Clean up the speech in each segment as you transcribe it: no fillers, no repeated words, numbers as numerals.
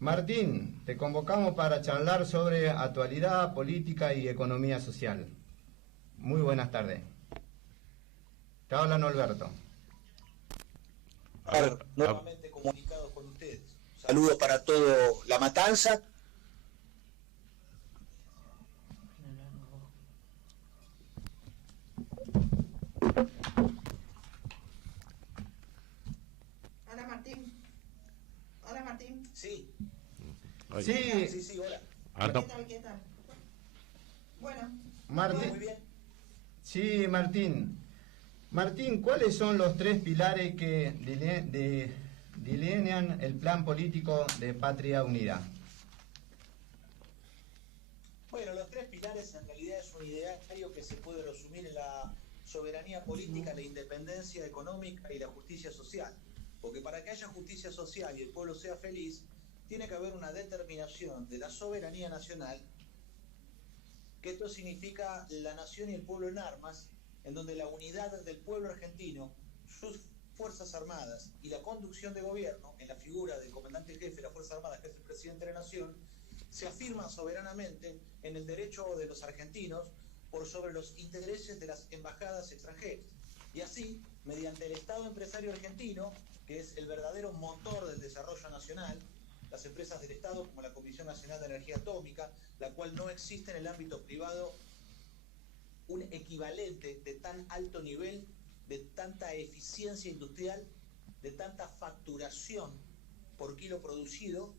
Martín, te convocamos para charlar sobre actualidad, política y economía social. Muy buenas tardes. Te habla Norberto. Nuevamente comunicados con ustedes. Saludos para todo La Matanza. Hola Martín. Hola Martín. Sí. Sí, Hola. ¿Qué tal? Bueno. Martín. Muy bien. Sí, Martín. Martín, ¿cuáles son los tres pilares que delinean el plan político de Patria Unida? Bueno, los tres pilares en realidad es un ideario que se puede resumir en la soberanía política, la independencia económica y la justicia social. Porque para que haya justicia social y el pueblo sea feliz, tiene que haber una determinación de la soberanía nacional, que esto significa la nación y el pueblo en armas, en donde la unidad del pueblo argentino, sus Fuerzas Armadas y la conducción de gobierno, en la figura del comandante jefe de las Fuerzas Armadas, que es el presidente de la Nación, se afirman soberanamente en el derecho de los argentinos por sobre los intereses de las embajadas extranjeras. Y así, mediante el Estado empresario argentino, que es el verdadero motor del desarrollo nacional, las empresas del Estado como la Comisión Nacional de Energía Atómica, la cual no existe en el ámbito privado un equivalente de tan alto nivel, de tanta eficiencia industrial, de tanta facturación por kilo producido,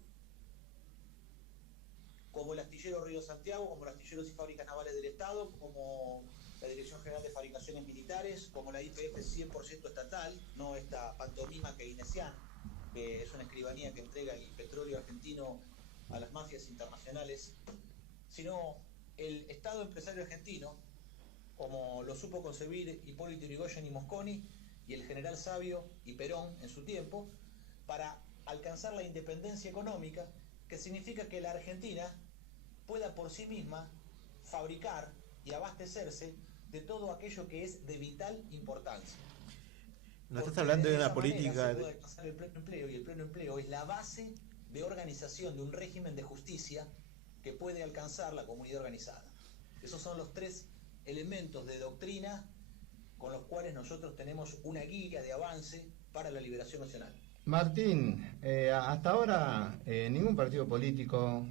como el astillero Río Santiago, como los astilleros y fábricas navales del Estado, como la Dirección General de Fabricaciones Militares, como la YPF 100% estatal, no esta pantomima keynesiana, que es una escribanía que entrega el petróleo argentino a las mafias internacionales, sino el Estado empresario argentino, como lo supo concebir Hipólito Yrigoyen y Mosconi, y el general Sabio y Perón en su tiempo, para alcanzar la independencia económica, que significa que la Argentina pueda por sí misma fabricar y abastecerse de todo aquello que es de vital importancia. No estás hablando de una política se puede alcanzar el pleno empleo, y el pleno empleo es la base de organización de un régimen de justicia que puede alcanzar la comunidad organizada. Esos son los tres elementos de doctrina con los cuales nosotros tenemos una guía de avance para la liberación nacional. Martín, hasta ahora ningún partido político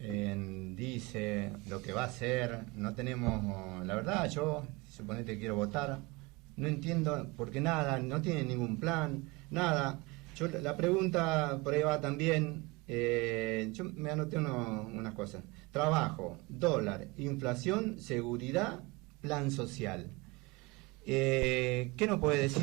dice lo que va a hacer. No tenemos, la verdad, yo, suponete que quiero votar, no entiendo porque nada, no tienen ningún plan, nada. Yo la pregunta por ahí va también, yo me anoté unas cosas. Trabajo, dólar, inflación, seguridad, plan social. ¿Qué nos puede decir?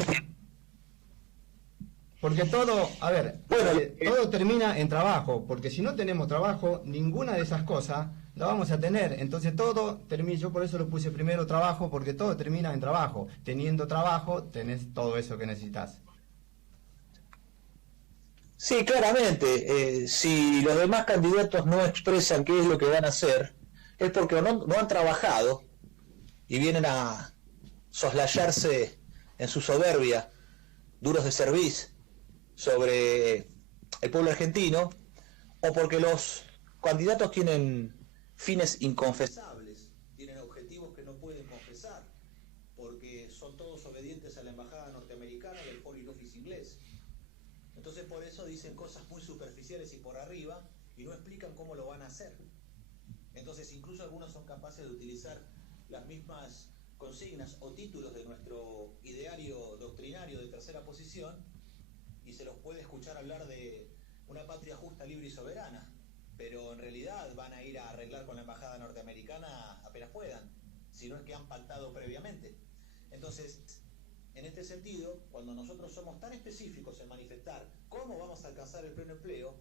Porque todo, a ver, todo termina en trabajo, porque si no tenemos trabajo, ninguna de esas cosas la vamos a tener. Entonces todo termina, yo por eso lo puse primero trabajo, porque todo termina en trabajo. Teniendo trabajo, tenés todo eso que necesitas. Sí, claramente. Si los demás candidatos no expresan qué es lo que van a hacer, es porque no han trabajado y vienen a soslayarse en su soberbia, duros de cerviz, sobre el pueblo argentino, o porque los candidatos tienen fines inconfesables, tienen objetivos que no pueden confesar, porque son todos obedientes a la embajada norteamericana y al Foreign Office inglés. Entonces por eso dicen cosas muy superficiales y por arriba y no explican cómo lo van a hacer. Entonces incluso algunos son capaces de utilizar las mismas consignas o títulos de nuestro ideario doctrinario de tercera posición, y se los puede escuchar hablar de una patria justa, libre y soberana, pero en realidad van a ir a arreglar con la embajada norteamericana apenas puedan, si no es que han pactado previamente. Entonces, en este sentido, cuando nosotros somos tan específicos en manifestar cómo vamos a alcanzar el pleno empleo,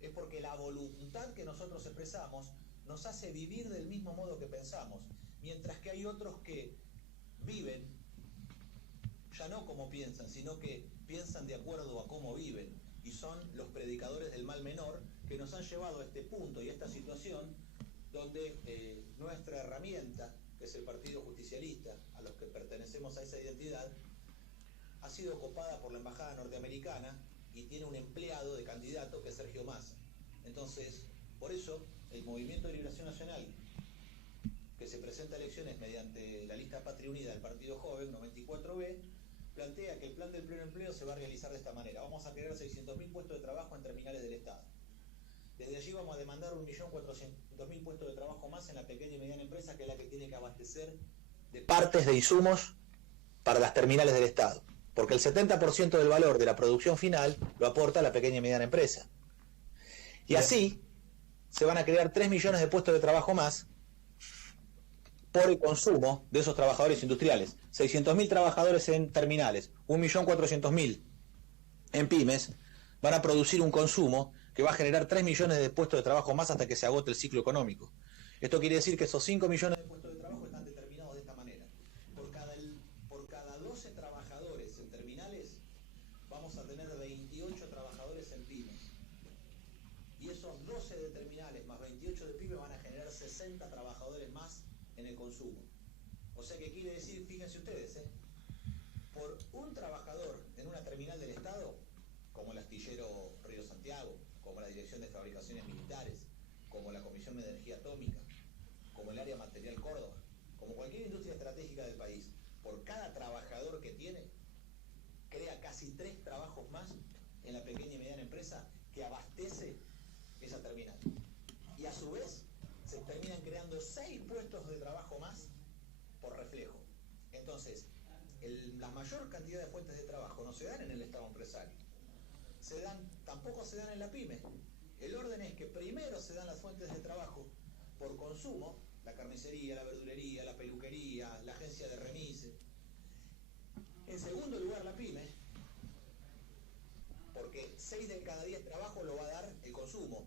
es porque la voluntad que nosotros expresamos nos hace vivir del mismo modo que pensamos, mientras que hay otros que viven ya no como piensan, sino que piensan de acuerdo a cómo viven, y son los predicadores del mal menor que nos han llevado a este punto y a esta situación donde nuestra herramienta, que es el Partido Justicialista, a los que pertenecemos a esa identidad, ha sido copada por la embajada norteamericana y tiene un empleado de candidato que es Sergio Massa. Entonces, por eso, el Movimiento de Liberación Nacional, que se presenta a elecciones mediante la lista Patria Unida del Partido Joven, 94B, plantea que el plan del pleno empleo se va a realizar de esta manera. Vamos a crear 600.000 puestos de trabajo en terminales del Estado. Desde allí vamos a demandar 1.400.000 puestos de trabajo más en la pequeña y mediana empresa, que es la que tiene que abastecer de partes de insumos para las terminales del Estado. Porque el 70% del valor de la producción final lo aporta la pequeña y mediana empresa. Y así se van a crear 3 millones de puestos de trabajo más por el consumo de esos trabajadores industriales. 600.000 trabajadores en terminales, 1.400.000 en pymes, van a producir un consumo que va a generar 3 millones de puestos de trabajo más hasta que se agote el ciclo económico. Esto quiere decir que esos 5 millones de puestos de trabajo están determinados de esta manera. Por cada 12 trabajadores en terminales, vamos a tener 28 trabajadores en pymes. Y esos 12 de terminales más 28 de pymes van a generar 60 trabajadores más en el consumo. O sea que quiere decir, fíjense ustedes, por un trabajador en una terminal del Estado, como el astillero Río Santiago, como la Dirección de Fabricaciones Militares, como la Comisión de Energía Atómica, como el Área Material Córdoba, como cualquier industria estratégica del país, por cada trabajador que tiene, crea casi 3 trabajos más en la pequeña y mediana empresa que abastece esa terminal. Y a su vez, se terminan creando 6 puestos de trabajo más por reflejo. Entonces, la mayor cantidad de fuentes de trabajo no se dan en el Estado empresario. Tampoco se dan en la pyme. El orden es que primero se dan las fuentes de trabajo por consumo, la carnicería, la verdulería, la peluquería, la agencia de remise. En segundo lugar, la pyme, porque 6 de cada 10 trabajo lo va a dar el consumo,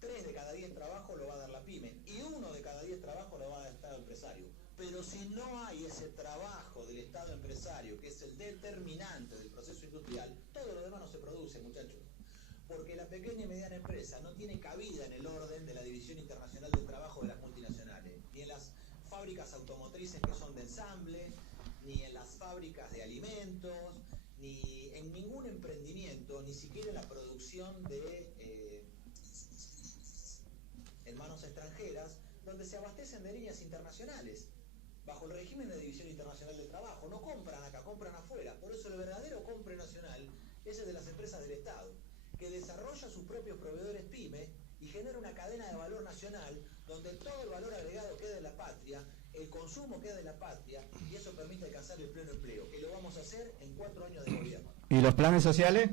3 de cada 10 trabajo lo va a dar la pyme y 1 de cada 10 trabajo lo va a dar el Estado empresario. Pero si no hay ese trabajo del Estado empresario, que es el determinante del proceso industrial, todo lo demás no se produce, muchachos. Porque la pequeña y mediana empresa no tiene cabida en el orden de la División Internacional del Trabajo de las multinacionales, ni en las fábricas automotrices que son de ensamble, ni en las fábricas de alimentos, ni en ningún emprendimiento, ni siquiera en la producción de en manos extranjeras, donde se abastecen de líneas internacionales, bajo el régimen de División Internacional del Trabajo. No compran acá, compran afuera. Por eso el verdadero compre nacional es el de las empresas del Estado, que desarrolla sus propios proveedores pyme y genera una cadena de valor nacional donde todo el valor agregado queda en la patria, el consumo queda en la patria, y eso permite alcanzar el pleno empleo, que lo vamos a hacer en 4 años de gobierno. ¿Y los planes sociales?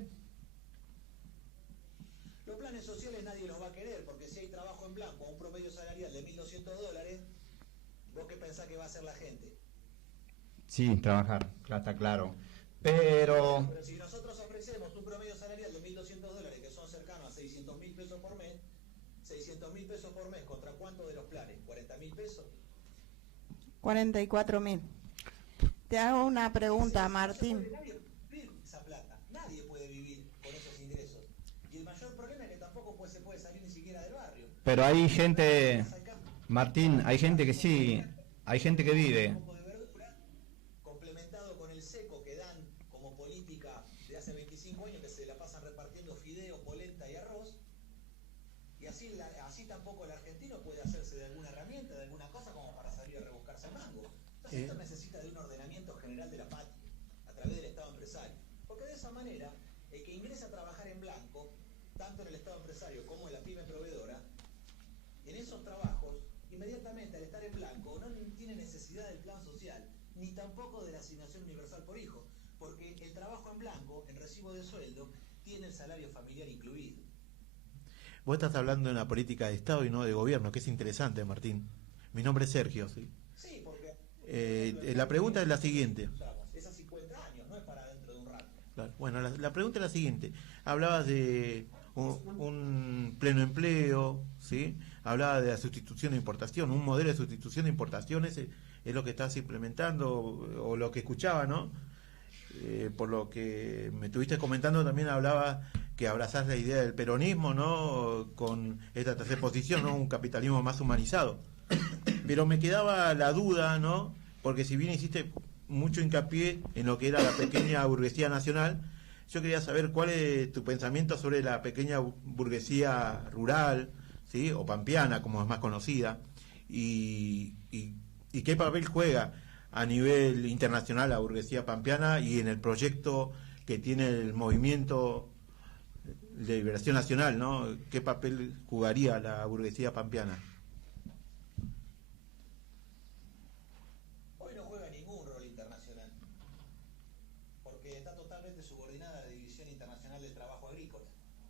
Los planes sociales nadie los va a querer, porque si hay trabajo en blanco a un promedio salarial de $1.200, ¿vos qué pensás que va a hacer la gente? Sí, trabajar, está claro. Pero si nosotros ofrecemos un promedio salarial de $1.200, que son cercanos a 600.000 pesos por mes, 600.000 pesos por mes, ¿contra cuánto de los planes? ¿40.000 pesos? 44.000. Te hago una pregunta, Martín. Nadie puede vivir esa plata. Nadie puede vivir con esos ingresos. Y el mayor problema es que tampoco se puede salir ni siquiera del barrio. pero hay gente, Martín, hay gente que sí, hay gente que vive. Complementado con el seco que dan como política de hace 25 años, que se la pasan repartiendo fideo, polenta y arroz, y así tampoco el argentino puede hacerse de alguna herramienta, de alguna cosa como para salir a rebuscarse el mango. Entonces esto necesita de un ordenamiento general de la patria, a través del Estado empresario, porque de esa manera el que ingresa a trabajar en blanco, tanto en el Estado empresario como en la pyme proveedora, en esos trabajos, inmediatamente al estar en blanco, no tiene necesidad del plan social, ni tampoco de la asignación universal por hijo, porque el trabajo en blanco, en recibo de sueldo, tiene el salario familiar incluido. Vos estás hablando de una política de Estado y no de gobierno, que es interesante, Martín. Mi nombre es Sergio, ¿sí? Sí, porque... la pregunta es la siguiente. Es a 50 años, no es para dentro de un rato. Claro. Bueno, la pregunta es la siguiente. Hablabas de un pleno empleo, ¿sí? Hablaba de la sustitución de importación, un modelo de sustitución de importaciones es lo que estás implementando o lo que escuchaba, ¿no? Por lo que me estuviste comentando, también hablaba que abrazás la idea del peronismo, ¿no? Con esta tercera posición, ¿no? Un capitalismo más humanizado. Pero me quedaba la duda, ¿no? Porque si bien hiciste mucho hincapié en lo que era la pequeña burguesía nacional, yo quería saber cuál es tu pensamiento sobre la pequeña burguesía rural, ¿sí? O pampeana, como es más conocida, y qué papel juega a nivel internacional la burguesía pampeana y en el proyecto que tiene el movimiento de liberación nacional, ¿no? ¿Qué papel jugaría la burguesía pampeana? Hoy no juega ningún rol internacional, porque está totalmente subordinada a la División Internacional del Trabajo Agrícola.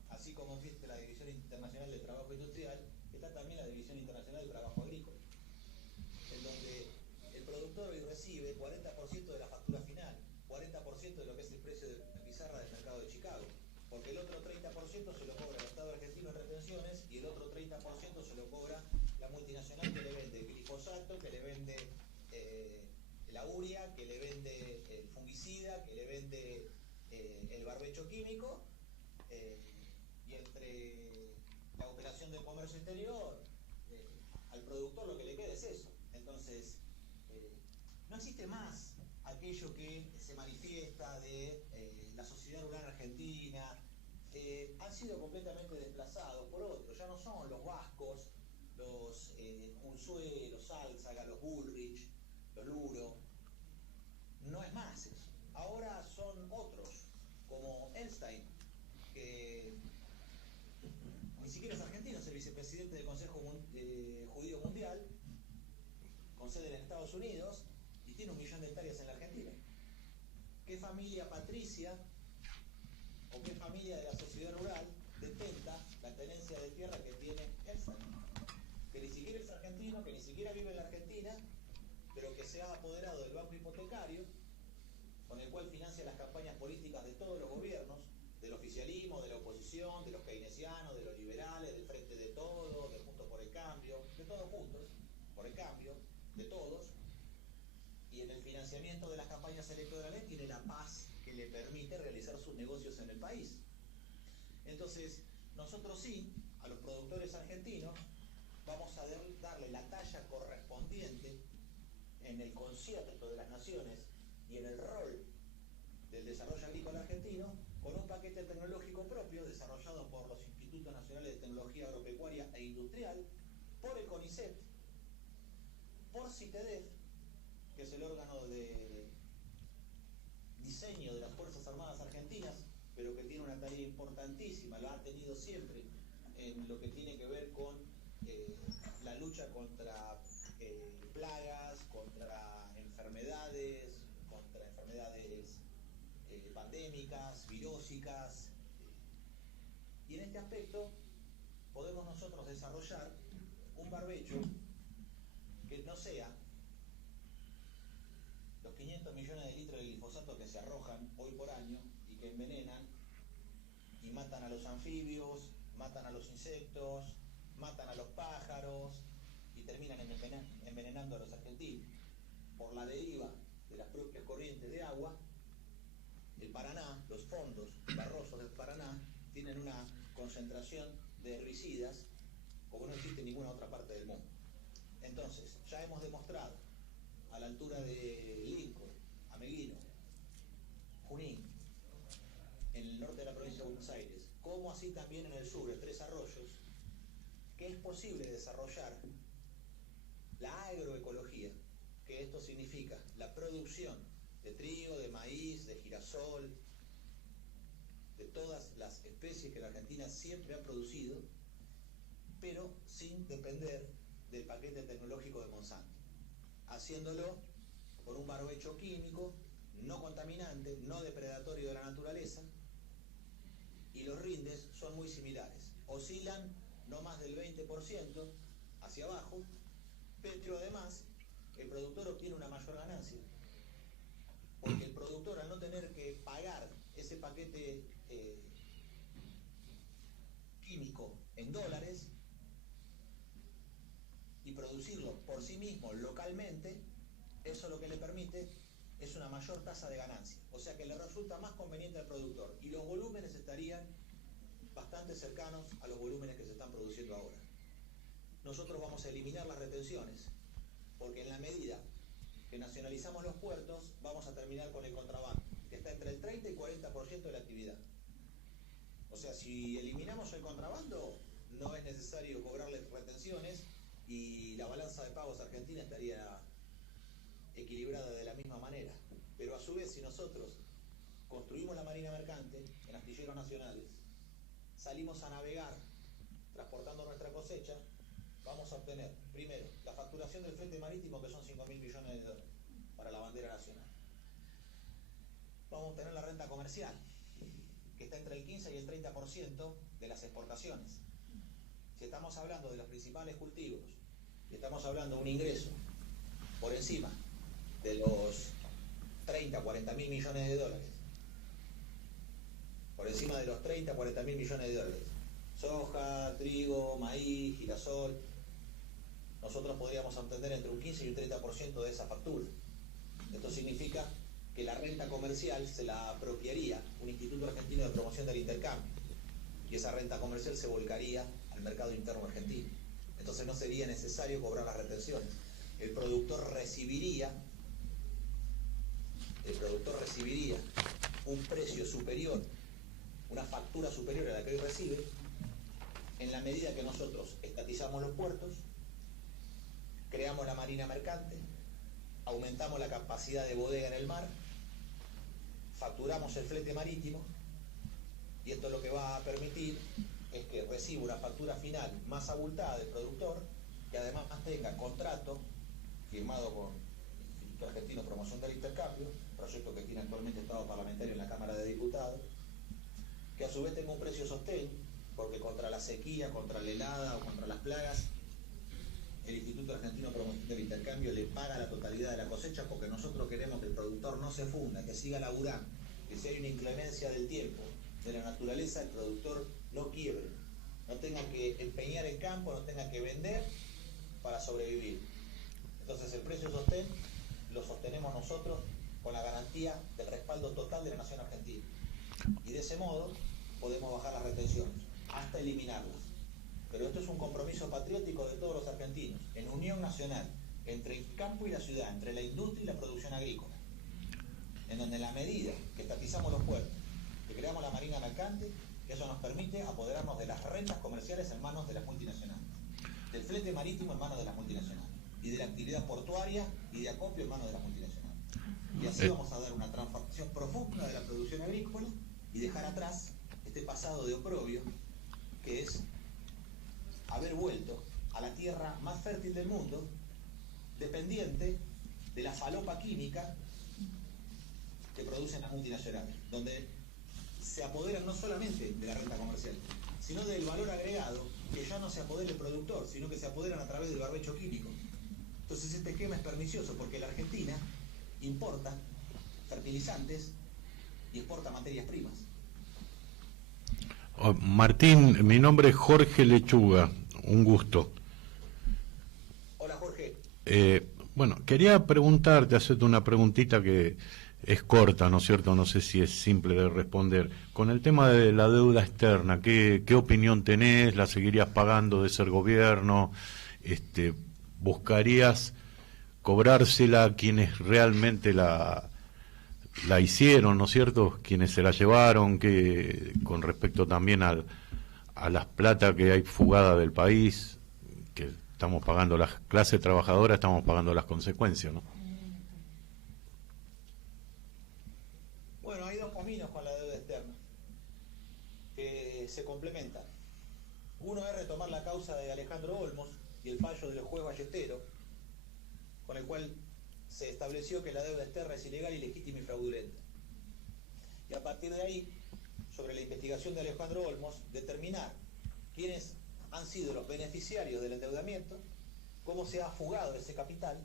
Así como existe la División Internacional del Trabajo Industrial, está también la División Internacional del Trabajo Agrícola, en donde el productor hoy recibe 40% de la factura final, 40% de lo que es el precio de pizarra del mercado de Chicago, porque el otro 30% se lo cobra el Estado argentino en retenciones y el otro 30% se lo cobra la multinacional que le vende el glifosato, que le vende la urea, que le vende el fungicida, que le vende el barbecho químico, y entre la operación del comercio exterior, al productor lo que le queda es eso. Entonces, no existe más aquello que se manifiesta de la sociedad rural argentina. Han sido completamente desplazados por otros. Ya no son los vascos, los Unzué, los Álzaga, los Bullrich, los Luro. No es más eso. Ahora son otros, como Einstein, que ni siquiera es argentino, es el vicepresidente del Consejo Judío Mundial, con sede en Estados Unidos, y tiene 1 millón de hectáreas en la Argentina. ¿Qué familia patricia o qué familia de la sociedad rural detenta la tenencia de tierra que tiene Einstein? Que ni siquiera es argentino, que ni siquiera vive en la Argentina, pero que se ha apoderado del banco hipotecario, con el cual financia las campañas políticas de todos los gobiernos, del oficialismo, de la oposición, de los keynesianos, de los liberales, del Frente de Todos, de Juntos por el Cambio, de todos juntos, por el cambio, de todos, y en el financiamiento de las campañas electorales tiene la paz que le permite realizar sus negocios en el país. Entonces, nosotros sí, a los productores argentinos, vamos a darle la talla correspondiente en el concierto de las naciones y en el rol del desarrollo agrícola argentino, con un paquete tecnológico propio desarrollado por los Institutos Nacionales de Tecnología Agropecuaria e Industrial, por el CONICET, por CITEDEF, que es el órgano de diseño de las Fuerzas Armadas Argentinas, pero que tiene una tarea importantísima, lo ha tenido siempre, en lo que tiene que ver con la lucha contra plagas, contra enfermedades pandémicas, virósicas, y en este aspecto podemos nosotros desarrollar un barbecho que no sea los 500 millones de litros de glifosato que se arrojan hoy por año y que envenenan y matan a los anfibios, matan a los insectos, matan a los pájaros y terminan envenenando a los argentinos. Por la deriva de las propias corrientes de agua, el Paraná, los fondos barrosos del Paraná, tienen una concentración de herbicidas como no existe en ninguna otra parte del mundo. Entonces, ya hemos demostrado a la altura de Lincoln, Ameguino, Junín, en el norte de la provincia de Buenos Aires, como así también en el sur, en Tres Arroyos, que es posible desarrollar la agroecología, que esto significa la producción de trigo, de maíz, de girasol, de todas las especies que la Argentina siempre ha producido, pero sin depender del paquete tecnológico de Monsanto, haciéndolo por un barbecho químico, no contaminante, no depredatorio de la naturaleza, y los rindes son muy similares, oscilan no más del 20% hacia abajo, pero además el productor obtiene una mayor ganancia, porque el productor, al no tener que pagar ese paquete químico en dólares y producirlo por sí mismo localmente, eso lo que le permite es una mayor tasa de ganancia, o sea que le resulta más conveniente al productor y los volúmenes estarían bastante cercanos a los volúmenes que se están produciendo ahora. Nosotros vamos a eliminar las retenciones, porque en la medida que nacionalizamos los puertos, vamos a terminar con el contrabando, que está entre el 30 y 40% de la actividad. O sea, si eliminamos el contrabando, no es necesario cobrarle retenciones y la balanza de pagos argentina estaría equilibrada de la misma manera. Pero a su vez, si nosotros construimos la marina mercante en astilleros nacionales, salimos a navegar transportando nuestra cosecha, vamos a obtener, primero, la facturación del flete marítimo, que son 5.000 millones de dólares para la bandera nacional. Vamos a obtener la renta comercial, que está entre el 15 y el 30% de las exportaciones. Si estamos hablando de los principales cultivos y estamos hablando de un ingreso por encima de los 30, 40 mil millones de dólares, por encima de los 30, 40 mil millones de dólares, soja, trigo, maíz, girasol, nosotros podríamos obtener entre un 15 y un 30% de esa factura. Esto significa que la renta comercial se la apropiaría un Instituto Argentino de Promoción del Intercambio, y esa renta comercial se volcaría al mercado interno argentino. Entonces no sería necesario cobrar las retenciones. El productor recibiría un precio superior, una factura superior a la que hoy recibe, en la medida que nosotros estatizamos los puertos, creamos la marina mercante, aumentamos la capacidad de bodega en el mar, facturamos el flete marítimo, y esto lo que va a permitir es que reciba una factura final más abultada del productor, que además tenga contrato firmado con el Instituto Argentino de Promoción del Intercambio, proyecto que tiene actualmente estado parlamentario en la Cámara de Diputados, que a su vez tenga un precio sostén, porque contra la sequía, contra la helada o contra las plagas, el Instituto Argentino de Promoción del Intercambio le paga la totalidad de la cosecha, porque nosotros queremos que el productor no se funda, que siga laburando, que si hay una inclemencia del tiempo, de la naturaleza, el productor no quiebre, no tenga que empeñar el campo, no tenga que vender para sobrevivir. Entonces el precio sostén lo sostenemos nosotros con la garantía del respaldo total de la nación argentina. Y de ese modo podemos bajar las retenciones, hasta eliminarlas. Pero esto es un compromiso patriótico de todos los argentinos, en unión nacional, entre el campo y la ciudad, entre la industria y la producción agrícola, en donde en la medida que estatizamos los puertos, que creamos la marina mercante, eso nos permite apoderarnos de las rentas comerciales en manos de las multinacionales, del flete marítimo en manos de las multinacionales, y de la actividad portuaria y de acopio en manos de las multinacionales. Y así vamos a dar una transformación profunda de la producción agrícola y dejar atrás este pasado de oprobio, que es haber vuelto a la tierra más fértil del mundo, dependiente de la falopa química que producen las multinacionales, donde se apoderan no solamente de la renta comercial, sino del valor agregado, que ya no se apodera el productor, sino que se apoderan a través del barbecho químico. Entonces este esquema es pernicioso, porque la Argentina importa fertilizantes y exporta materias primas. Oh, Martín, mi nombre es Jorge Lechuga, un gusto. Hola, Jorge. Bueno, quería preguntarte, hacerte una preguntita que es corta, ¿no es cierto? No sé si es simple de responder. Con el tema de la deuda externa, ¿qué opinión tenés? ¿La seguirías pagando de ser gobierno? ¿Buscarías cobrársela a quienes realmente la hicieron, ¿no es cierto? Quienes se la llevaron, que con respecto también a las plata que hay fugada del país, que estamos pagando, la clase trabajadora estamos pagando las consecuencias, ¿no? Bueno, hay dos caminos con la deuda externa que se complementan. Uno es retomar la causa de Alejandro Olmos y el fallo del juez Ballesteros, con el cual se estableció que la deuda externa es ilegal, ilegítima y fraudulenta. Y a partir de ahí, sobre la investigación de Alejandro Olmos, determinar quiénes han sido los beneficiarios del endeudamiento, cómo se ha fugado ese capital,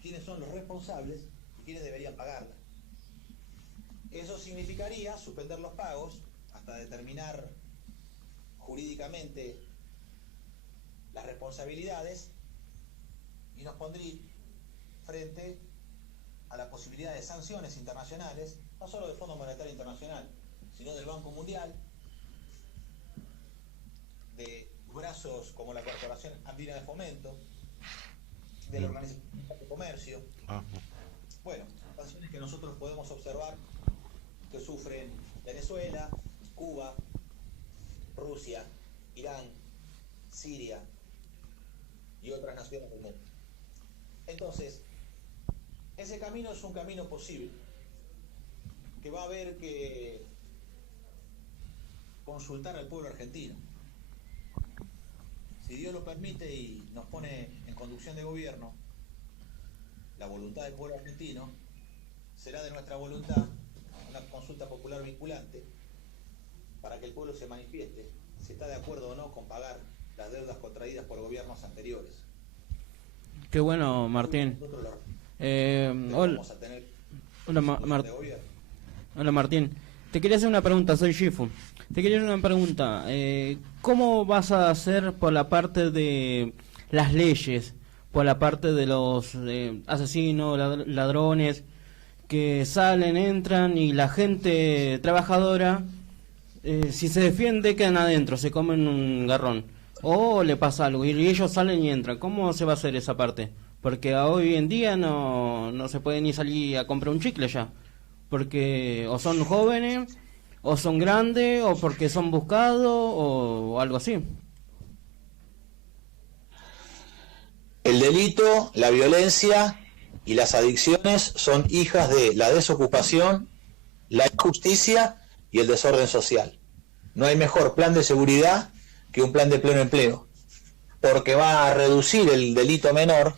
quiénes son los responsables y quiénes deberían pagarla. Eso significaría suspender los pagos hasta determinar jurídicamente las responsabilidades, y nos pondría frente a la posibilidad de sanciones internacionales, no solo del Fondo Monetario Internacional, sino del Banco Mundial, de brazos como la Corporación Andina de Fomento, de la Organización de Comercio. Bueno, sanciones que nosotros podemos observar que sufren Venezuela, Cuba, Rusia, Irán, Siria y otras naciones del mundo. Entonces, ese camino es un camino posible, que va a haber que consultar al pueblo argentino. Si Dios lo permite y nos pone en conducción de gobierno, la voluntad del pueblo argentino, será de nuestra voluntad una consulta popular vinculante para que el pueblo se manifieste si está de acuerdo o no con pagar las deudas contraídas por gobiernos anteriores. Qué bueno, Martín. Vamos a tener Hola, Martín. Te quería hacer una pregunta, soy Shifu. Te quería hacer una pregunta. ¿Cómo vas a hacer por la parte de las leyes, por la parte de los asesinos, ladrones, que salen, entran y la gente trabajadora, si se defiende, quedan adentro, se comen un garrón? O le pasa algo y ellos salen y entran. ¿Cómo se va a hacer esa parte? Porque hoy en día no se puede ni salir a comprar un chicle ya. Porque o son jóvenes, o son grandes, o porque son buscados, o algo así. El delito, la violencia y las adicciones son hijas de la desocupación, la injusticia y el desorden social. No hay mejor plan de seguridad que un plan de pleno empleo, porque va a reducir el delito menor,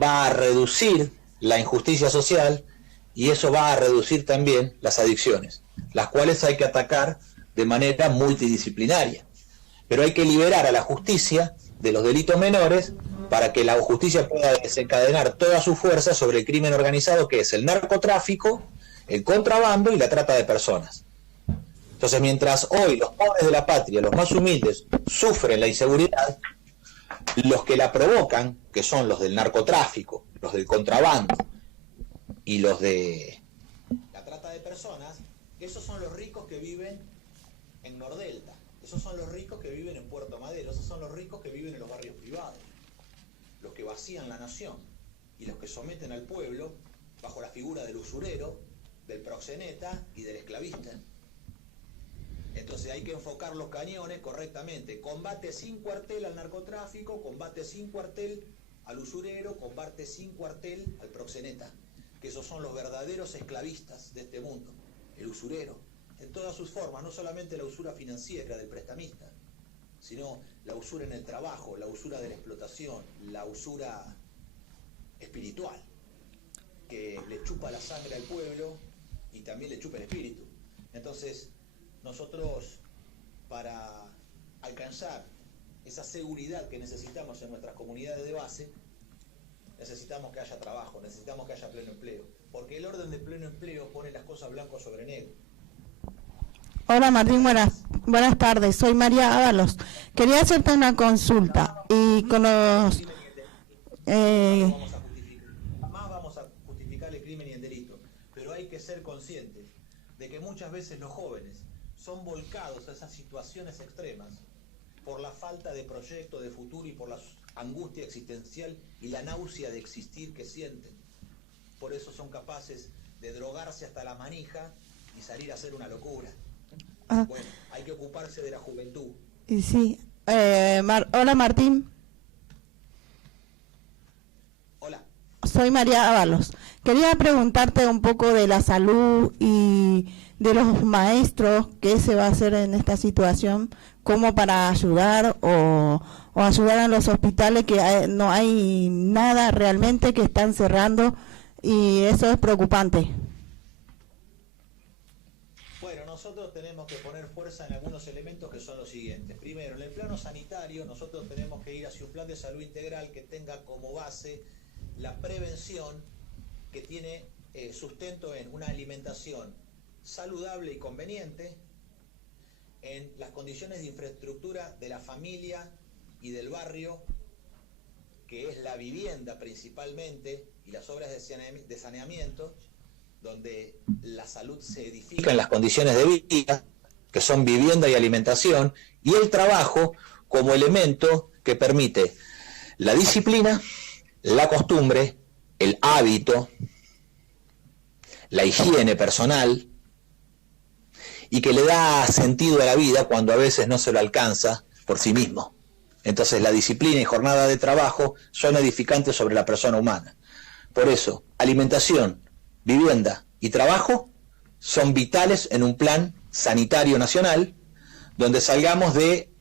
va a reducir la injusticia social y eso va a reducir también las adicciones, las cuales hay que atacar de manera multidisciplinaria. Pero hay que liberar a la justicia de los delitos menores para que la justicia pueda desencadenar toda su fuerza sobre el crimen organizado, que es el narcotráfico, el contrabando y la trata de personas. Entonces, mientras hoy los pobres de la patria, los más humildes, sufren la inseguridad, los que la provocan, que son los del narcotráfico, los del contrabando y los de la trata de personas, esos son los ricos que viven en Nordelta, esos son los ricos que viven en Puerto Madero, esos son los ricos que viven en los barrios privados, los que vacían la nación y los que someten al pueblo bajo la figura del usurero, del proxeneta y del esclavista. Entonces hay que enfocar los cañones correctamente. Combate sin cuartel al narcotráfico, combate sin cuartel al usurero, combate sin cuartel al proxeneta, que esos son los verdaderos esclavistas de este mundo. El usurero, en todas sus formas, no solamente la usura financiera del prestamista, sino la usura en el trabajo, la usura de la explotación, la usura espiritual, que le chupa la sangre al pueblo y también le chupa el espíritu. Entonces, nosotros, para alcanzar esa seguridad que necesitamos en nuestras comunidades de base, necesitamos que haya trabajo, necesitamos que haya pleno empleo, porque el orden de pleno empleo pone las cosas blanco sobre negro. Hola Martín, buenas tardes, soy María Ábalos. Quería hacerte una consulta y con los... Jamás vamos a justificar el crimen y el delito, pero hay que ser conscientes de que muchas veces los jóvenes son volcados a esas situaciones extremas por la falta de proyecto de futuro y por la angustia existencial y la náusea de existir que sienten. Por eso son capaces de drogarse hasta la manija y salir a hacer una locura. Bueno, hay que ocuparse de la juventud. Sí. Hola Martín. Hola. Soy María Ábalos. Quería preguntarte un poco de la salud y de los maestros, qué se va a hacer en esta situación, como para ayudar o ayudar a los hospitales que no hay nada realmente, que están cerrando y eso es preocupante. Bueno, nosotros tenemos que poner fuerza en algunos elementos que son los siguientes. Primero, en el plano sanitario, nosotros tenemos que ir hacia un plan de salud integral que tenga como base la prevención, que tiene sustento en una alimentación saludable y conveniente, en las condiciones de infraestructura de la familia y del barrio, que es la vivienda principalmente, y las obras de saneamiento, donde la salud se edifica en las condiciones de vida, que son vivienda y alimentación, y el trabajo como elemento que permite la disciplina, la costumbre, el hábito, la higiene personal, y que le da sentido a la vida cuando a veces no se lo alcanza por sí mismo. Entonces la disciplina y jornada de trabajo son edificantes sobre la persona humana. Por eso, alimentación, vivienda y trabajo son vitales en un plan sanitario nacional, donde salgamos de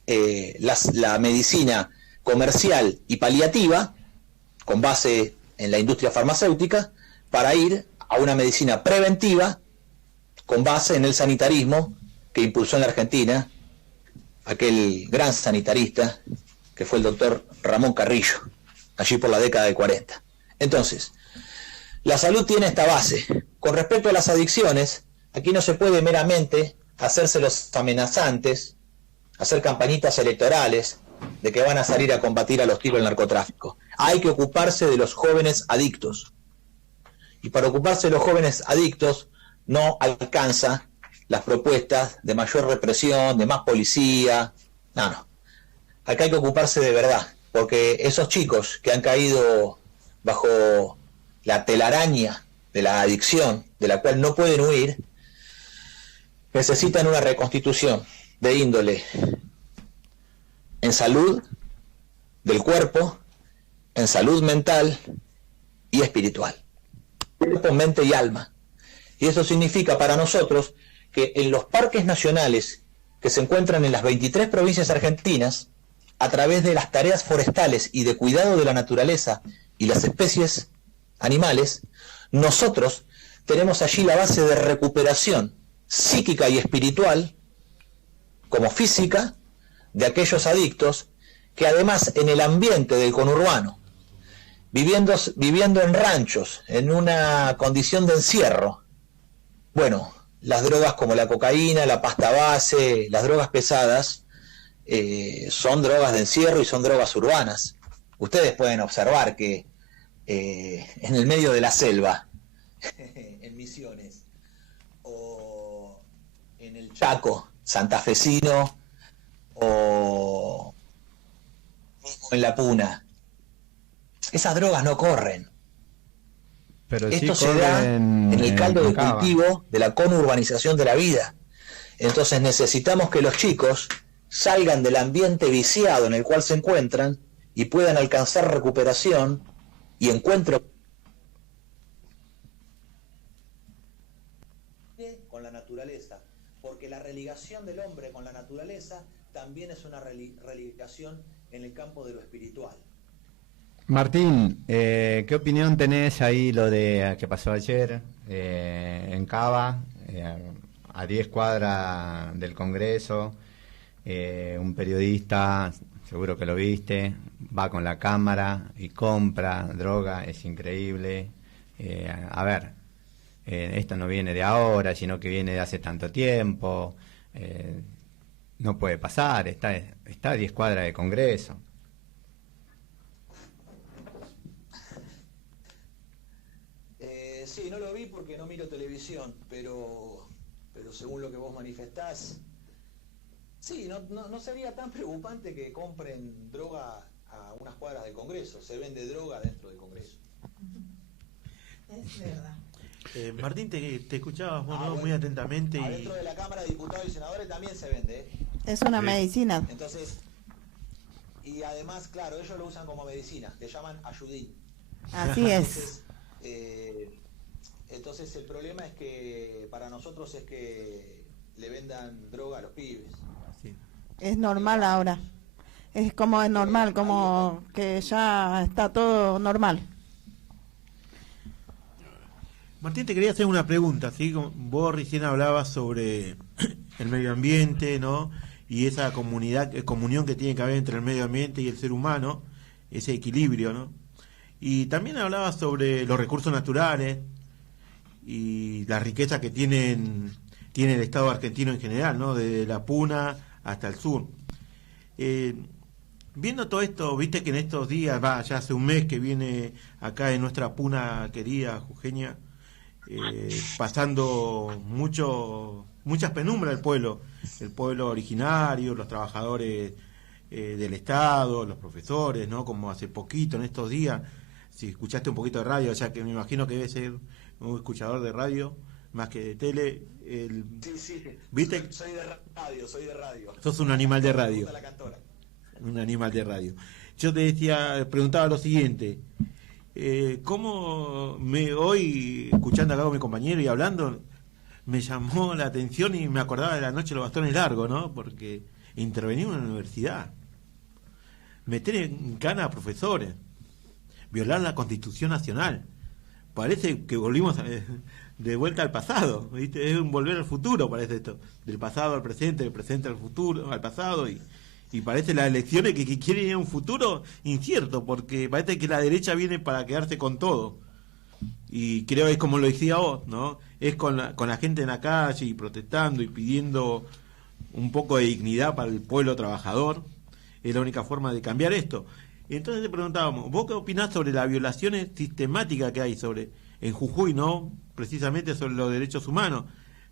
la medicina comercial y paliativa, con base en la industria farmacéutica, para ir a una medicina preventiva, con base en el sanitarismo que impulsó en la Argentina aquel gran sanitarista que fue el doctor Ramón Carrillo, allí por la década de 40. Entonces, la salud tiene esta base. Con respecto a las adicciones, aquí no se puede meramente hacerse los amenazantes, hacer campañitas electorales de que van a salir a combatir a los tiros el narcotráfico. Hay que ocuparse de los jóvenes adictos. Y para ocuparse de los jóvenes adictos no alcanza las propuestas de mayor represión, de más policía. No. Acá hay que ocuparse de verdad, porque esos chicos que han caído bajo la telaraña de la adicción, de la cual no pueden huir, necesitan una reconstitución de índole en salud del cuerpo, en salud mental y espiritual. Cuerpo, mente y alma. Y eso significa para nosotros que en los parques nacionales que se encuentran en las 23 provincias argentinas, a través de las tareas forestales y de cuidado de la naturaleza y las especies animales, nosotros tenemos allí la base de recuperación psíquica y espiritual, como física, de aquellos adictos que además en el ambiente del conurbano, viviendo en ranchos, en una condición de encierro, bueno, las drogas como la cocaína, la pasta base, las drogas pesadas, son drogas de encierro y son drogas urbanas. Ustedes pueden observar que en el medio de la selva, en Misiones, o en el Chaco santafesino, o en la Puna, esas drogas no corren. Pero esto sí se da en el caldo de cultivo de la conurbanización de la vida. Entonces necesitamos que los chicos salgan del ambiente viciado en el cual se encuentran y puedan alcanzar recuperación y encuentro con la naturaleza, porque la religación del hombre con la naturaleza también es una religación en el campo de lo espiritual. Martín, ¿qué opinión tenés ahí lo de que pasó ayer en Cava, a 10 cuadras del Congreso? Un periodista, seguro que lo viste, va con la cámara y compra droga, es increíble. A ver, esto no viene de ahora, sino que viene de hace tanto tiempo. No puede pasar, está a 10 cuadras del Congreso. Sí, no lo vi porque no miro televisión, pero según lo que vos manifestás, sí, no sería tan preocupante que compren droga a unas cuadras del Congreso. Se vende droga dentro del Congreso. Es verdad. Martín, te escuchabas muy atentamente. Dentro de la Cámara de Diputados y Senadores también se vende. Es una medicina. Entonces, y además, claro, ellos lo usan como medicina, le llaman ayudín. Así es. Entonces el problema es que para nosotros es que le vendan droga a los pibes. Sí. Es normal ahora. Es normal, como que ya está todo normal. Martín, te quería hacer una pregunta, ¿sí? Vos recién hablabas sobre el medio ambiente, ¿no? Y esa comunión que tiene que haber entre el medio ambiente y el ser humano, ese equilibrio, ¿no? Y también hablabas sobre los recursos naturales y la riqueza que tiene el Estado argentino en general, ¿no? Desde la Puna hasta el sur. Viendo todo esto, viste que en estos días, ya hace un mes que viene acá en nuestra Puna querida, jujeña, pasando muchas penumbras el pueblo originario, los trabajadores del Estado, los profesores, ¿no? Como hace poquito, en estos días, si escuchaste un poquito de radio, ya que me imagino que debe ser un escuchador de radio, más que de tele. Sí. ¿Viste? Soy de radio. Sos un animal de radio. Me gusta la cantora. Un animal de radio. Yo te preguntaba lo siguiente. Hoy, escuchando acá con mi compañero y hablando, me llamó la atención y me acordaba de la noche de los bastones largos, ¿no? Porque intervenimos en la universidad. Meter en cana a profesores. Violar la Constitución Nacional. Parece que volvimos de vuelta al pasado, ¿viste? Es un volver al futuro, parece esto. Del pasado al presente, del presente al futuro, al pasado, y parece las elecciones que quieren ir a un futuro incierto, porque parece que la derecha viene para quedarse con todo. Y creo que es como lo decía vos, ¿no? Es con la gente en la calle y protestando y pidiendo un poco de dignidad para el pueblo trabajador. Es la única forma de cambiar esto. Entonces te preguntábamos, ¿vos qué opinás sobre las violaciones sistemáticas que hay en Jujuy, ¿no? Precisamente sobre los derechos humanos,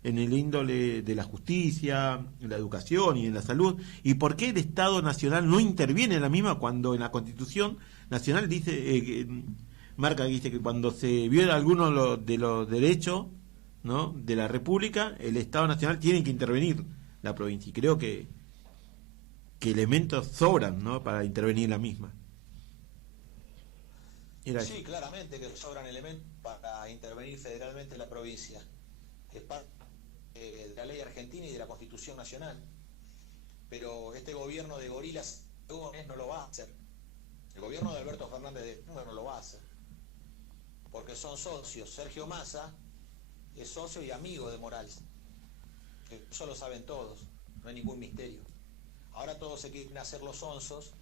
en el índole de la justicia, en la educación y en la salud? ¿Y por qué el Estado Nacional no interviene en la misma cuando en la Constitución Nacional dice, marca que dice que cuando se viola alguno de los derechos, ¿no?, de la República, el Estado Nacional tiene que intervenir la provincia? Y creo que elementos sobran, ¿no?, para intervenir en la misma. Sí, claramente que sobran elementos para intervenir federalmente en la provincia. Es parte de la ley argentina y de la Constitución Nacional. Pero este gobierno de gorilas no lo va a hacer. El gobierno de Alberto Fernández de Kirchner no lo va a hacer. Porque son socios. Sergio Massa es socio y amigo de Morales. Eso lo saben todos. No hay ningún misterio. Ahora todos se quieren hacer los onzos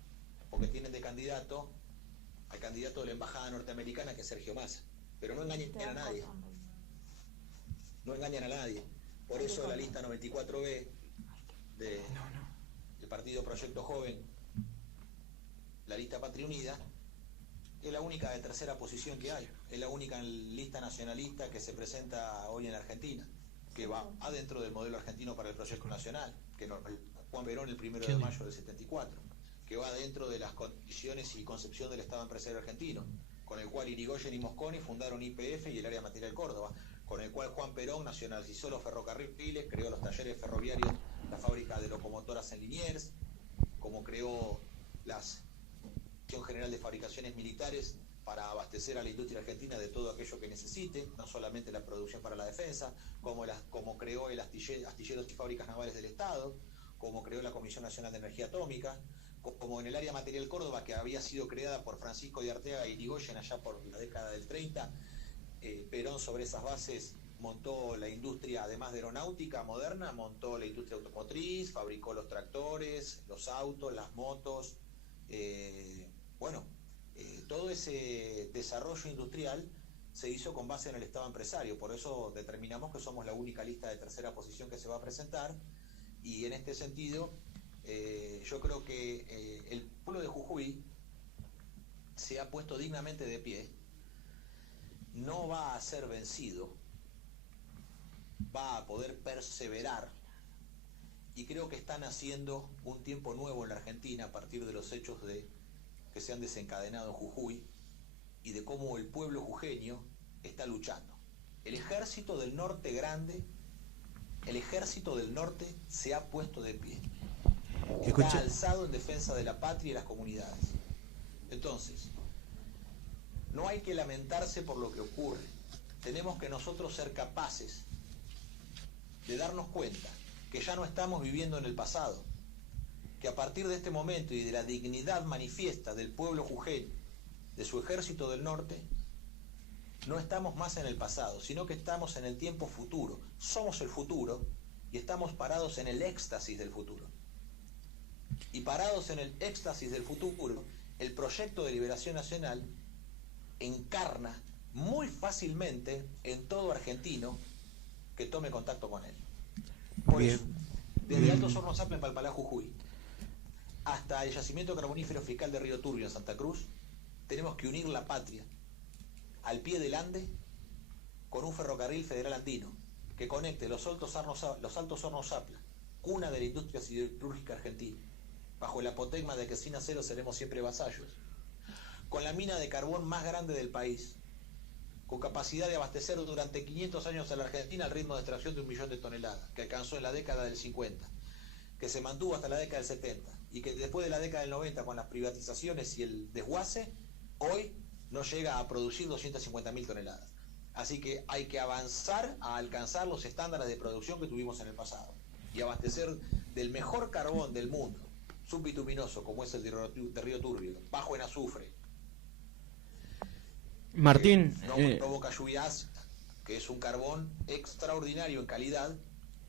porque tienen de candidato al candidato de la embajada norteamericana, que es Sergio Massa. Pero no engañan a nadie. No engañan a nadie. Por eso la lista 94B del partido Proyecto Joven, la lista Patria Unida, es la única de tercera posición que hay. Es la única lista nacionalista que se presenta hoy en la Argentina, que va adentro del modelo argentino para el proyecto nacional, que Juan Perón el 1 de mayo del 74. Que va dentro de las condiciones y concepción del Estado empresario argentino, con el cual Irigoyen y Mosconi fundaron YPF y el Área Material Córdoba, con el cual Juan Perón nacionalizó los ferrocarriles, creó los talleres ferroviarios, la fábrica de locomotoras en Liniers, como creó la Dirección General de Fabricaciones Militares para abastecer a la industria argentina de todo aquello que necesite, no solamente la producción para la defensa, como creó el astilleros y fábricas navales del Estado, como creó la Comisión Nacional de Energía Atómica, como en el Área Material Córdoba, que había sido creada por Francisco de Arteaga y Irigoyen allá por la década del 30, Perón sobre esas bases montó la industria, además de aeronáutica moderna, montó la industria automotriz, fabricó los tractores, los autos, las motos, todo ese desarrollo industrial se hizo con base en el Estado empresario. Por eso determinamos que somos la única lista de tercera posición que se va a presentar, y en este sentido yo creo que el pueblo de Jujuy se ha puesto dignamente de pie, no va a ser vencido, va a poder perseverar, y creo que están haciendo un tiempo nuevo en la Argentina a partir de los hechos que se han desencadenado en Jujuy y de cómo el pueblo jujeño está luchando. El ejército del norte grande, el ejército del norte se ha puesto de pie. Está alzado en defensa de la patria y las comunidades. Entonces, no hay que lamentarse por lo que ocurre. Tenemos que nosotros ser capaces de darnos cuenta que ya no estamos viviendo en el pasado, que a partir de este momento y de la dignidad manifiesta del pueblo jujeño, de su ejército del norte, no estamos más en el pasado, sino que estamos en el tiempo futuro. Somos el futuro y estamos parados en el éxtasis del futuro. Y parados en el éxtasis del futuro, el proyecto de liberación nacional encarna muy fácilmente en todo argentino que tome contacto con él. Por eso, desde Altos Hornos Zapla en Palpalá, Jujuy, hasta el yacimiento carbonífero fiscal de Río Turbio en Santa Cruz, tenemos que unir la patria al pie del Ande con un ferrocarril federal andino que conecte los Altos Hornos Zapla, cuna de la industria siderúrgica argentina, bajo el apotegma de que sin acero seremos siempre vasallos, con la mina de carbón más grande del país, con capacidad de abastecer durante 500 años a la Argentina al ritmo de extracción de 1 millón de toneladas, que alcanzó en la década del 50, que se mantuvo hasta la década del 70, y que después de la década del 90, con las privatizaciones y el desguace, hoy no llega a producir 250.000 toneladas. Así que hay que avanzar a alcanzar los estándares de producción que tuvimos en el pasado, y abastecer del mejor carbón del mundo, subbituminoso, como es el de Río Turbio, bajo en azufre. Martín, No provoca lluvias, que es un carbón extraordinario en calidad.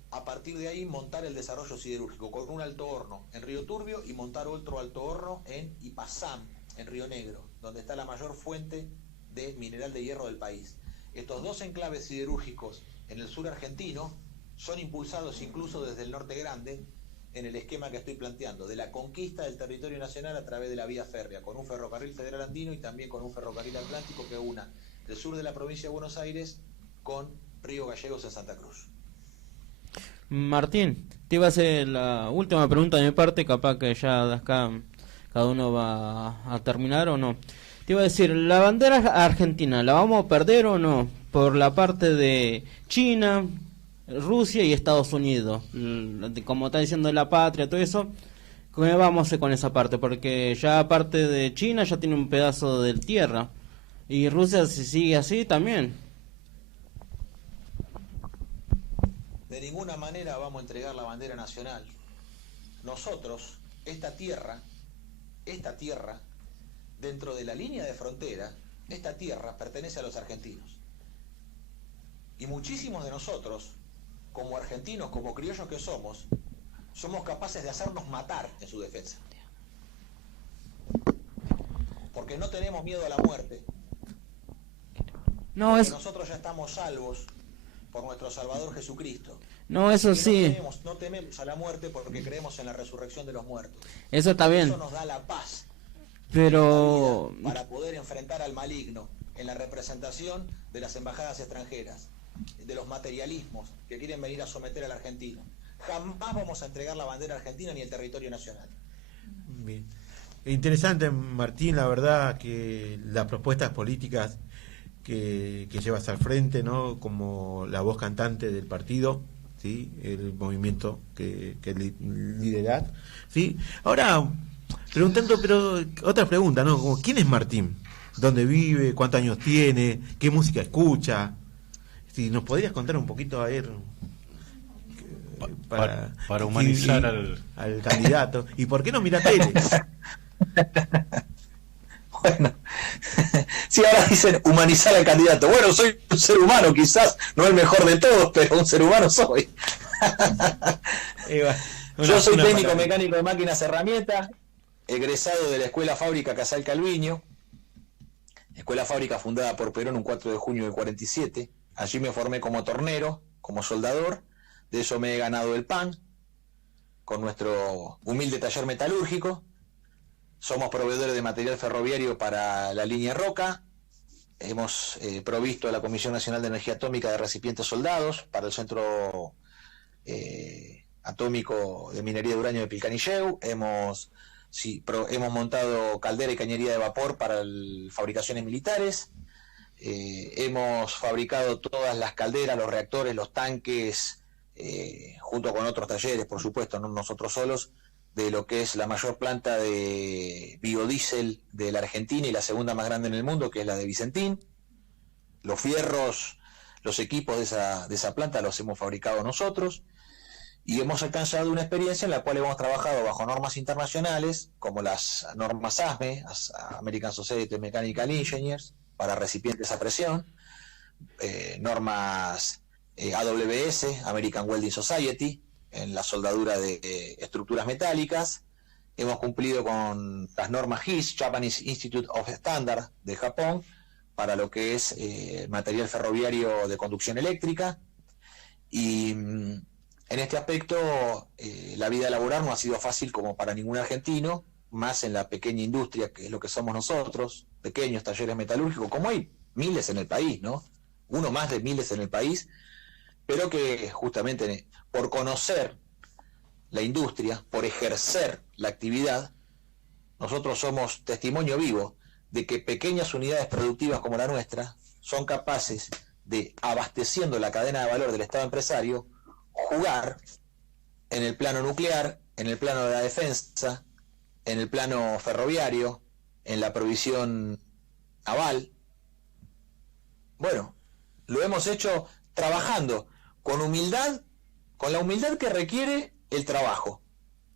A partir de ahí montar el desarrollo siderúrgico con un alto horno en Río Turbio y montar otro alto horno en Ipazam, en Río Negro, donde está la mayor fuente de mineral de hierro del país. Estos dos enclaves siderúrgicos en el sur argentino son impulsados incluso desde el Norte Grande, en el esquema que estoy planteando, de la conquista del territorio nacional a través de la vía férrea, con un ferrocarril federal andino y también con un ferrocarril atlántico que una el sur de la provincia de Buenos Aires con Río Gallegos en Santa Cruz. Martín, te iba a hacer la última pregunta de mi parte, capaz que ya de acá cada uno va a terminar o no. Te iba a decir, ¿la bandera argentina la vamos a perder o no? Por la parte de China, Rusia y Estados Unidos, como está diciendo la patria, todo eso, ¿cómo vamos a hacer con esa parte? Porque ya aparte de China ya tiene un pedazo de tierra, y Rusia si sigue así también. De ninguna manera vamos a entregar la bandera nacional. Nosotros, esta tierra, dentro de la línea de frontera, esta tierra pertenece a los argentinos. Y muchísimos de nosotros, como argentinos, como criollos que somos capaces de hacernos matar en su defensa. Porque no tenemos miedo a la muerte. No, porque nosotros ya estamos salvos por nuestro Salvador Jesucristo. No, eso sí. No tememos a la muerte porque creemos en la resurrección de los muertos. Eso está bien. Eso nos da la paz. Pero para poder enfrentar al maligno en la representación de las embajadas extranjeras, de los materialismos que quieren venir a someter al argentino. Jamás vamos a entregar la bandera argentina ni el territorio nacional. Bien. Interesante, Martín, la verdad que las propuestas políticas que llevas al frente, ¿no? Como la voz cantante del partido, ¿sí? El movimiento que liderás, ¿sí? Ahora, preguntando, pero otra pregunta, ¿no? Como, ¿quién es Martín? ¿Dónde vive? ¿Cuántos años tiene? ¿Qué música escucha? Si nos podrías contar un poquito, a ver, para humanizar al candidato. ¿Y por qué no mira tele? Bueno, sí, ahora dicen humanizar al candidato. Bueno, soy un ser humano, quizás no el mejor de todos, pero un ser humano soy. Yo soy técnico mecánico de máquinas herramientas, egresado de la Escuela Fábrica Casal Calviño, escuela fábrica fundada por Perón un 4 de junio del 47. Allí me formé como tornero, como soldador, de eso me he ganado el pan, con nuestro humilde taller metalúrgico. Somos proveedores de material ferroviario para la línea Roca, hemos provisto a la Comisión Nacional de Energía Atómica de recipientes soldados para el Centro Atómico de Minería de Uranio de Pilcanilleu, hemos montado caldera y cañería de vapor para fabricaciones militares, hemos fabricado todas las calderas, los reactores, los tanques, junto con otros talleres, por supuesto, no nosotros solos, de lo que es la mayor planta de biodiesel de la Argentina y la segunda más grande en el mundo, que es la de Vicentín. Los fierros, los equipos de esa planta los hemos fabricado nosotros, y hemos alcanzado una experiencia en la cual hemos trabajado bajo normas internacionales, como las normas ASME, American Society of Mechanical Engineers, para recipientes a presión, normas AWS, American Welding Society, en la soldadura de estructuras metálicas. Hemos cumplido con las normas JIS, Japanese Institute of Standards, de Japón, para lo que es material ferroviario de conducción eléctrica. Y en este aspecto la vida laboral no ha sido fácil como para ningún argentino, más en la pequeña industria, que es lo que somos nosotros, pequeños talleres metalúrgicos, como hay miles en el país, ¿no? Uno más de miles en el país, pero que justamente por conocer la industria, por ejercer la actividad, nosotros somos testimonio vivo de que pequeñas unidades productivas como la nuestra son capaces de, abasteciendo la cadena de valor del Estado empresario, jugar en el plano nuclear, en el plano de la defensa, en el plano ferroviario, en la provisión naval. Bueno, lo hemos hecho trabajando con humildad, con la humildad que requiere el trabajo,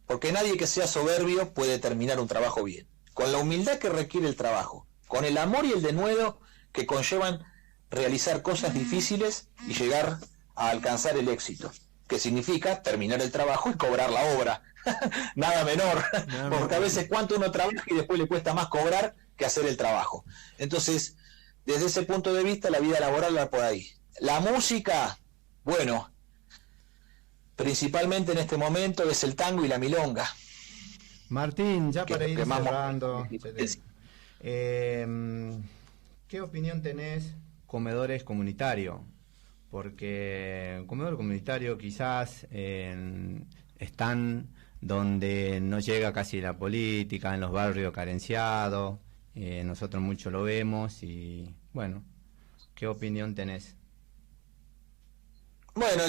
porque nadie que sea soberbio puede terminar un trabajo bien. Con la humildad que requiere el trabajo, con el amor y el denuedo que conllevan realizar cosas difíciles y llegar a alcanzar el éxito, que significa terminar el trabajo y cobrar la obra. Nada menor, porque a veces cuánto uno trabaja y después le cuesta más cobrar que hacer el trabajo. Entonces, desde ese punto de vista, la vida laboral va por ahí. La música, bueno, principalmente en este momento es el tango y la milonga. Martín, ya Que para lo ir que más cerrando, ¿qué opinión tenés comedores comunitarios? Porque un comedor comunitario quizás están donde no llega casi la política, en los barrios carenciados, nosotros mucho lo vemos y bueno, ¿qué opinión tenés? Bueno,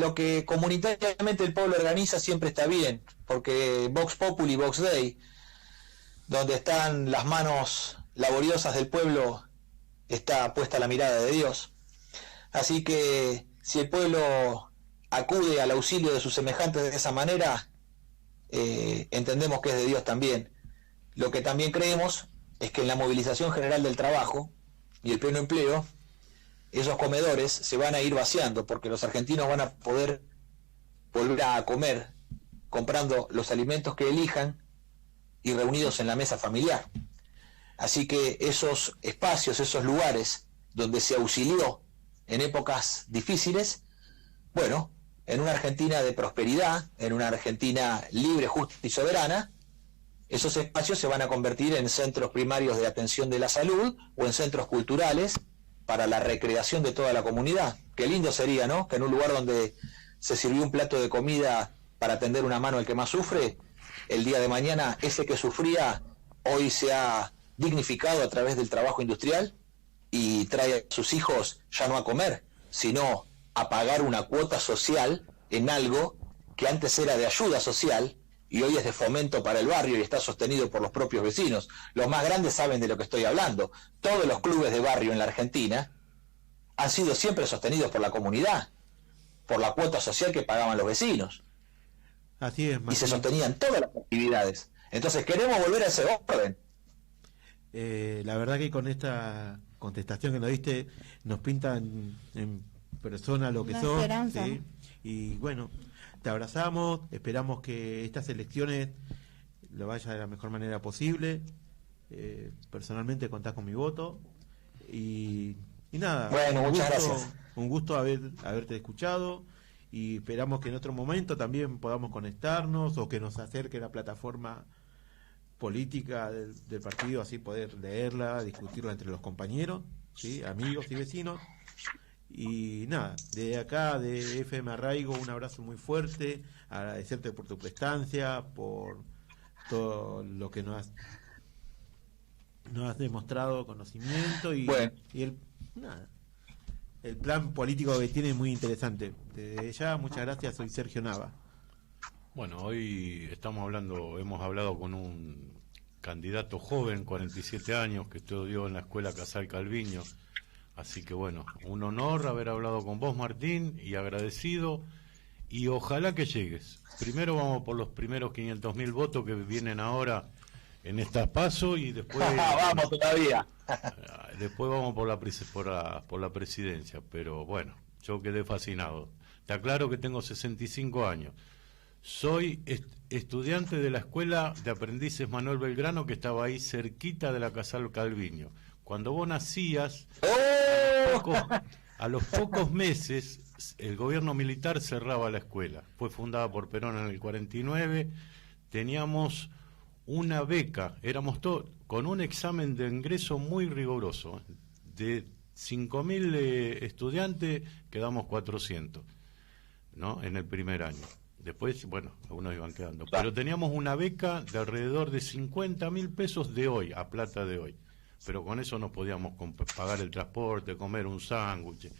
lo que comunitariamente el pueblo organiza siempre está bien, porque Vox Populi, Vox Dei, donde están las manos laboriosas del pueblo, está puesta la mirada de Dios. Así que si el pueblo acude al auxilio de sus semejantes de esa manera, entendemos que es de Dios también. Lo que también creemos es que en la movilización general del trabajo y el pleno empleo, esos comedores se van a ir vaciando, porque los argentinos van a poder volver a comer comprando los alimentos que elijan y reunidos en la mesa familiar. Así que esos espacios, esos lugares donde se auxilió en épocas difíciles, bueno, en una Argentina de prosperidad, en una Argentina libre, justa y soberana, esos espacios se van a convertir en centros primarios de atención de la salud o en centros culturales para la recreación de toda la comunidad. Qué lindo sería, ¿no?, que en un lugar donde se sirvió un plato de comida para tender una mano al que más sufre, el día de mañana ese que sufría hoy se ha dignificado a través del trabajo industrial y trae a sus hijos ya no a comer, sino a pagar una cuota social en algo que antes era de ayuda social y hoy es de fomento para el barrio y está sostenido por los propios vecinos. Los más grandes saben de lo que estoy hablando. Todos los clubes de barrio en la Argentina han sido siempre sostenidos por la comunidad, por la cuota social que pagaban los vecinos. Así es, Martín. Y se sostenían todas las actividades. Entonces queremos volver a ese orden. La verdad que con esta contestación que nos diste nos pintan en persona lo que Una son, esperanza. ¿sí? Y bueno, te abrazamos, esperamos que estas elecciones lo vaya de la mejor manera posible. Personalmente contás con mi voto y nada. Bueno, muchas gracias. Un gusto haberte escuchado y esperamos que en otro momento también podamos conectarnos o que nos acerque la plataforma política del partido, así poder leerla, discutirla entre los compañeros, ¿sí?, amigos y vecinos. Y nada, de acá de FM Arraigo un abrazo muy fuerte, agradecerte por tu prestancia, por todo lo que nos has demostrado conocimiento y, Bueno. y el plan político que tiene es muy interesante. Desde ya, muchas gracias, soy Sergio Nava. Bueno, hoy hemos hablado con un candidato joven, 47 años, que estudió en la Escuela Casal Calviño. Así que bueno, un honor haber hablado con vos, Martín, y agradecido, y ojalá que llegues. Primero vamos por los primeros 500.000 votos que vienen ahora en estas PASO y después... Vamos todavía. Después vamos por la presidencia, pero bueno, yo quedé fascinado. Te aclaro que tengo 65 años. Soy estudiante de la Escuela de Aprendices Manuel Belgrano, que estaba ahí cerquita de la Casal Calviño. Cuando vos nacías, a los pocos meses, el gobierno militar cerraba la escuela. Fue fundada por Perón en el 49. Teníamos una beca, éramos todos, con un examen de ingreso muy riguroso. De 5.000 estudiantes, quedamos 400, ¿no?, en el primer año. Después, bueno, algunos iban quedando. Pero teníamos una beca de alrededor de 50.000 pesos de hoy, a plata de hoy. pero con eso no podíamos pagar el transporte, comer un sándwich,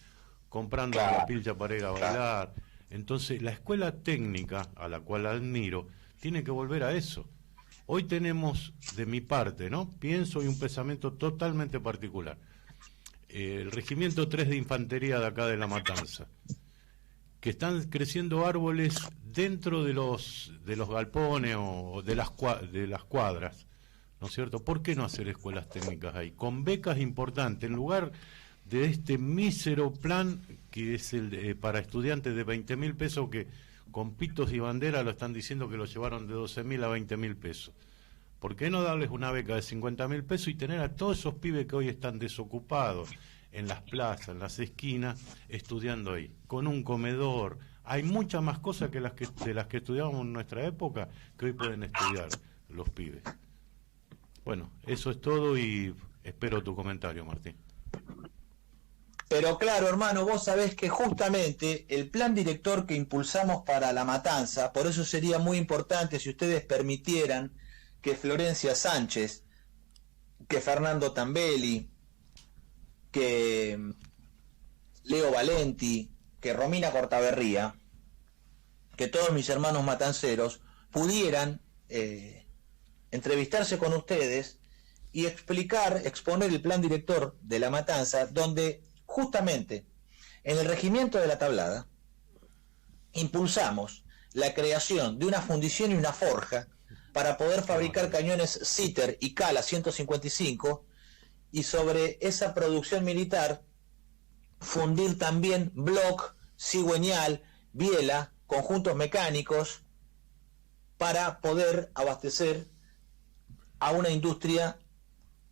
comprando Claro. la pilcha para ir a bailar. Entonces, la escuela técnica, a la cual admiro, tiene que volver a eso. Hoy tenemos, de mi parte, ¿no? Pienso y un pensamiento totalmente particular. El Regimiento 3 de Infantería de acá de La Matanza, que están creciendo árboles dentro de los galpones o de las cuadras, ¿no es cierto? ¿Por qué no hacer escuelas técnicas ahí? Con becas importantes, en lugar de este mísero plan que es el para estudiantes de 20.000 pesos, que con pitos y bandera lo están diciendo que lo llevaron de 12.000 a 20.000 pesos. ¿Por qué no darles una beca de 50.000 pesos y tener a todos esos pibes que hoy están desocupados en las plazas, en las esquinas, estudiando ahí, con un comedor? Hay muchas más cosas de las que estudiábamos en nuestra época que hoy pueden estudiar los pibes. Bueno, eso es todo y espero tu comentario, Martín. Pero claro, hermano, vos sabés que justamente el plan director que impulsamos para La Matanza, por eso sería muy importante si ustedes permitieran que Florencia Sánchez, que Fernando Tambelli, que Leo Valenti, que Romina Cortaberría, que todos mis hermanos matanceros pudieran entrevistarse con ustedes y exponer el plan director de La Matanza, donde justamente en el regimiento de La Tablada impulsamos la creación de una fundición y una forja para poder fabricar cañones Sitter y Cala 155, y sobre esa producción militar fundir también Block, cigüeñal, biela, conjuntos mecánicos, para poder abastecer a una industria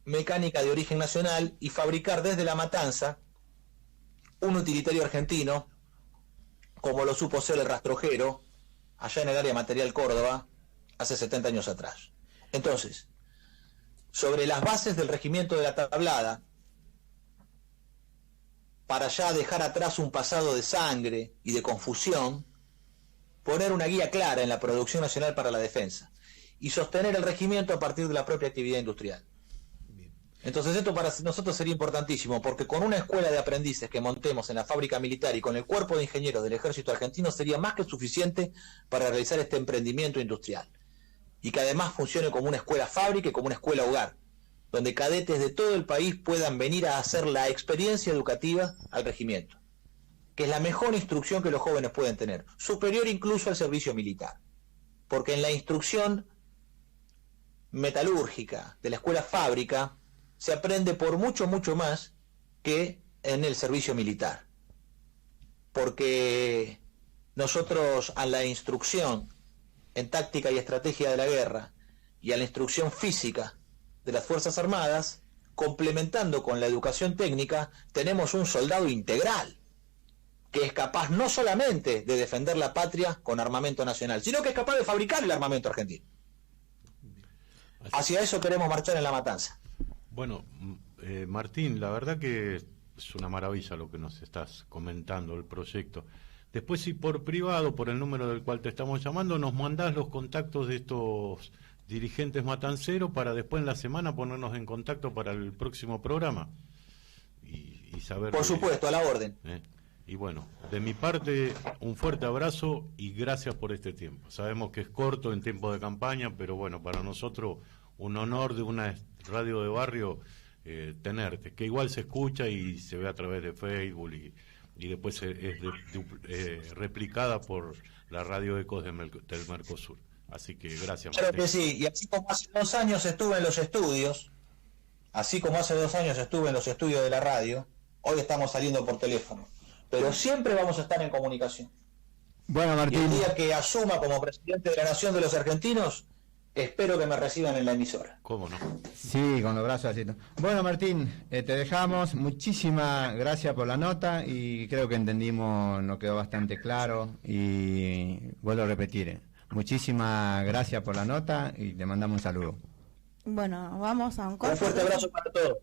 mecánica de origen nacional y fabricar desde La Matanza un utilitario argentino, como lo supo ser el Rastrojero, allá en el área material Córdoba, hace 70 años atrás. Entonces, sobre las bases del regimiento de La Tablada, para ya dejar atrás un pasado de sangre y de confusión, poner una guía clara en la producción nacional para la defensa y sostener el regimiento a partir de la propia actividad industrial. Entonces esto para nosotros sería importantísimo, porque con una escuela de aprendices que montemos en la fábrica militar y con el cuerpo de ingenieros del ejército argentino sería más que suficiente para realizar este emprendimiento industrial, y que además funcione como una escuela fábrica y como una escuela hogar, donde cadetes de todo el país puedan venir a hacer la experiencia educativa al regimiento, que es la mejor instrucción que los jóvenes pueden tener, superior incluso al servicio militar, porque en la instrucción metalúrgica de la escuela fábrica se aprende por mucho más que en el servicio militar, porque nosotros a la instrucción en táctica y estrategia de la guerra y a la instrucción física de las Fuerzas Armadas, complementando con la educación técnica, tenemos un soldado integral que es capaz no solamente de defender la patria con armamento nacional, sino que es capaz de fabricar el armamento argentino. Hacia eso queremos marchar en La Matanza. Bueno, Martín, la verdad que es una maravilla lo que nos estás comentando, el proyecto. Después, si por privado, por el número del cual te estamos llamando, nos mandás los contactos de estos dirigentes matanceros para después en la semana ponernos en contacto para el próximo programa y saber... Por supuesto, a la orden. Y bueno, de mi parte, un fuerte abrazo y gracias por este tiempo. Sabemos que es corto en tiempo de campaña, pero bueno, para nosotros un honor de una radio de barrio tenerte, que igual se escucha y se ve a través de Facebook y después es replicada por la radio Ecos del Mercosur. Así que gracias, Claro Martín. que sí, y así como hace 2 años estuve en los estudios, de la radio, hoy estamos saliendo por teléfono, pero siempre vamos a estar en comunicación. Bueno, Y Martín. el día que asuma como presidente de la Nación de los Argentinos, espero que me reciban en la emisora. ¿Cómo no? Sí, con los brazos así. Bueno, Martín, te dejamos. Muchísimas gracias por la nota y creo que entendimos, nos quedó bastante claro y vuelvo a repetir. Muchísimas gracias por la nota y te mandamos un saludo. Bueno, vamos a un Un corte. fuerte abrazo para todos.